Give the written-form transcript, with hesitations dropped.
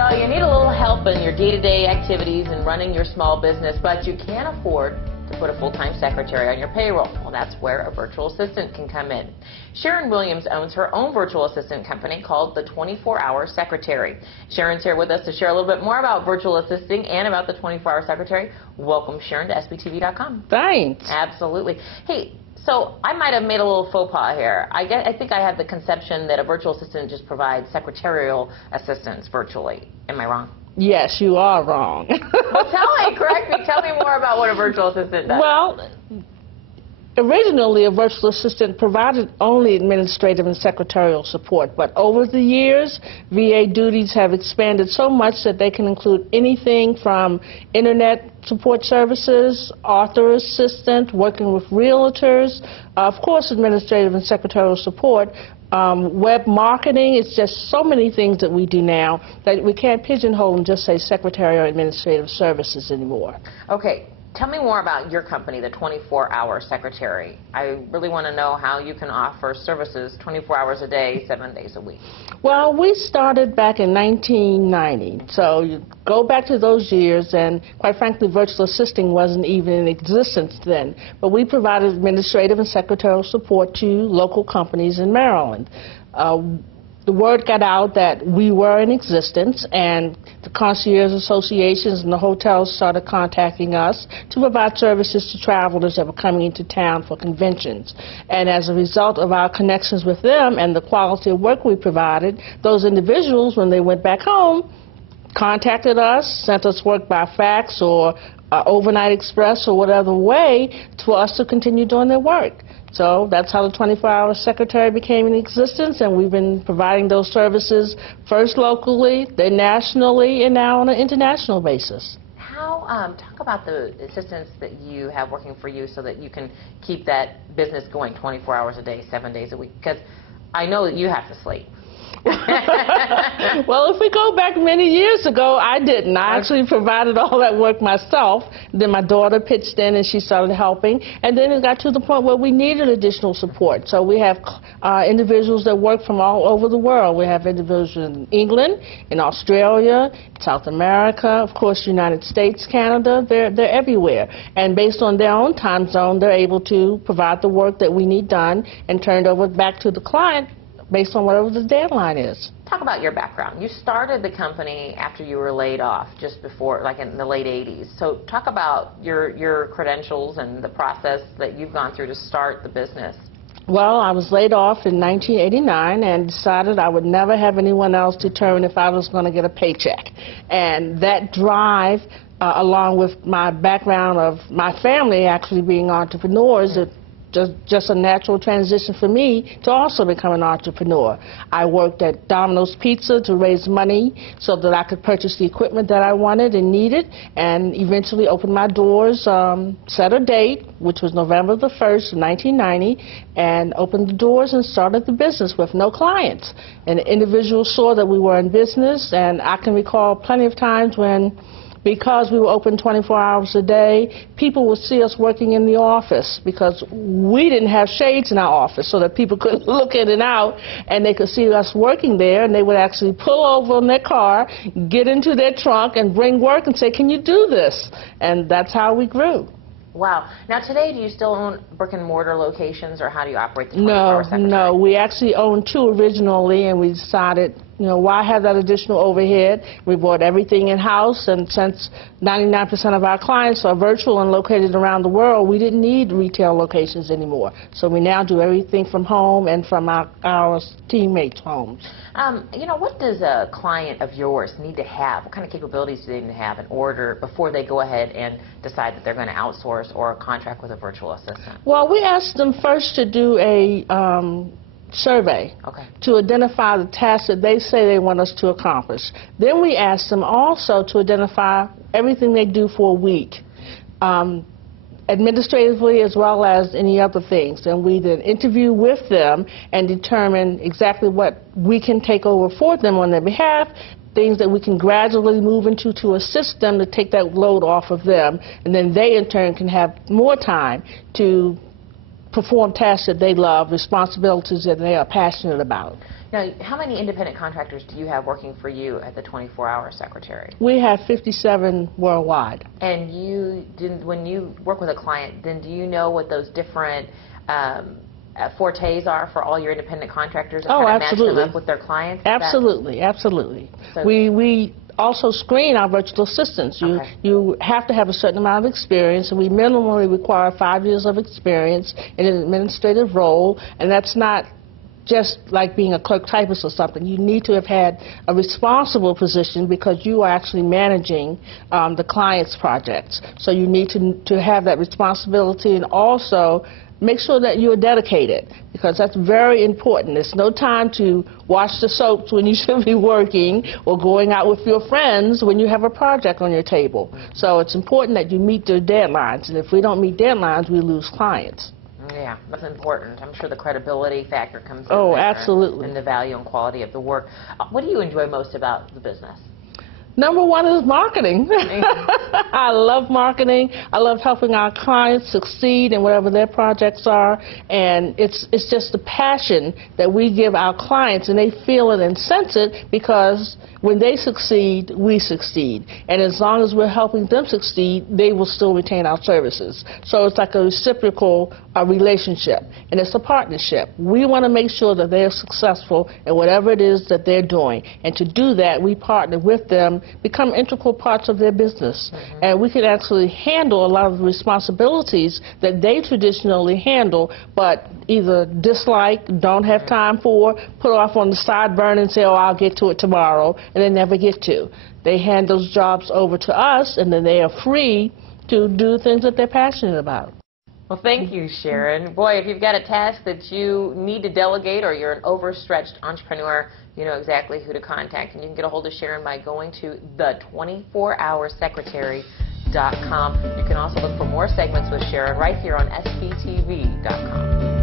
So you need a little help in your day-to-day activities and running your small business, but you can't afford to put a full-time secretary on your payroll. Well, that's where a virtual assistant can come in. Sharon Williams owns her own virtual assistant company called the 24-Hour Secretary. Sharon's here with us to share a little bit more about virtual assisting and about the 24-Hour Secretary. Welcome, Sharon, to SBTV.com. Thanks. Absolutely. Hey, so I might have made a little faux pas here. I think I have the conception that a virtual assistant just provides secretarial assistance virtually. Am I wrong? Yes, you are wrong. Well, correct me. Tell me more about what a virtual assistant does. Well, originally a virtual assistant provided only administrative and secretarial support, but over the years, VA duties have expanded so much that they can include anything from internet support services, author assistant, working with realtors, of course administrative and secretarial support, web marketing. It's just so many things that we do now that we can't pigeonhole and just say secretarial administrative services anymore. Okay. Tell me more about your company, the 24-Hour Secretary. I really want to know how you can offer services 24 hours a day, 7 days a week. Well, we started back in 1990. So you go back to those years, and quite frankly, virtual assisting wasn't even in existence then. But we provided administrative and secretarial support to local companies in Maryland. The word got out that we were in existence, and the concierge associations and the hotels started contacting us to provide services to travelers that were coming into town for conventions. And as a result of our connections with them and the quality of work we provided, those individuals, when they went back home, contacted us, sent us work by fax or overnight express or whatever way for us to continue doing their work. So that's how the 24-Hour Secretary became in existence, and we've been providing those services first locally, then nationally, and now on an international basis. Talk about the assistants that you have working for you so that you can keep that business going 24 hours a day, 7 days a week, because I know that you have to sleep. Well, if we go back many years ago, I didn't. I actually provided all that work myself. Then my daughter pitched in and she started helping. And then it got to the point where we needed additional support. So we have individuals that work from all over the world. We have individuals in England, in Australia, South America, of course, United States, Canada. They're everywhere. And based on their own time zone, they're able to provide the work that we need done and turned over back to the client based on whatever the deadline is. Talk about your background. You started the company after you were laid off, just before, like in the late 80s. So talk about your credentials and the process that you've gone through to start the business. Well, I was laid off in 1989 and decided I would never have anyone else determine if I was going to get a paycheck. And that drive, along with my background of my family actually being entrepreneurs, just a natural transition for me to also become an entrepreneur. I worked at Domino's Pizza to raise money so that I could purchase the equipment that I wanted and needed, and eventually opened my doors, set a date, which was November the 1st, 1990, and opened the doors and started the business with no clients. And the individual saw that we were in business, and I can recall plenty of times when, because we were open 24 hours a day, people would see us working in the office because we didn't have shades in our office so that people could look in and out and they could see us working there, and they would actually pull over in their car, get into their trunk and bring work and say, "Can you do this?" And that's how we grew. Wow. Now today, do you still own brick and mortar locations, or how do you operate the 24-hour secretary? No, we actually owned 2 originally, and we decided, why have that additional overhead? We bought everything in-house, and since 99% of our clients are virtual and located around the world, we didn't need retail locations anymore. So we now do everything from home and from our teammates' homes. What does a client of yours need to have? What kind of capabilities do they need to have in order before they go ahead and decide that they're going to outsource or contract with a virtual assistant? Well, we asked them first to do a survey to identify the tasks that they say they want us to accomplish. Then we asked them also to identify everything they do for a week, administratively as well as any other things. And we then interview with them and determine exactly what we can take over for them on their behalf, things that we can gradually move into to assist them to take that load off of them, and then they in turn can have more time to perform tasks that they love, responsibilities that they are passionate about. Now, how many independent contractors do you have working for you at the 24-hour secretary? We have 57 worldwide. And when you work with a client, then do you know what those different fortes are for all your independent contractors and kind of match them up with their clients? Absolutely, absolutely. So we also screen our virtual assistants. You have to have a certain amount of experience, and we minimally require 5 years of experience in an administrative role, and that's not just like being a clerk typist or something. You need to have had a responsible position because you are actually managing the client's projects. So you need to have that responsibility, and also make sure that you are dedicated, because that's very important. There's no time to wash the soaps when you should be working or going out with your friends when you have a project on your table. So it's important that you meet their deadlines, and if we don't meet deadlines, we lose clients. Yeah, that's important. I'm sure the credibility factor comes in Oh, there, absolutely. and the value and quality of the work. What do you enjoy most about the business? Number one is marketing. I love marketing. I love helping our clients succeed in whatever their projects are, and it's just the passion that we give our clients, and they feel it and sense it, because when they succeed, we succeed. And as long as we're helping them succeed, they will still retain our services. So it's like a reciprocal relationship, and it's a partnership. We want to make sure that they're successful in whatever it is that they're doing, and to do that, we partner with them, become integral parts of their business. And we can actually handle a lot of the responsibilities that they traditionally handle, but either dislike, don't have time for, put off on the side burner and say, oh, I'll get to it tomorrow, and they never get to. They hand those jobs over to us, and then they are free to do things that they're passionate about. Well, thank you, Sharon. Boy, if you've got a task that you need to delegate, or you're an overstretched entrepreneur, you know exactly who to contact. And you can get a hold of Sharon by going to the24hoursecretary.com. You can also look for more segments with Sharon right here on SBTV.com.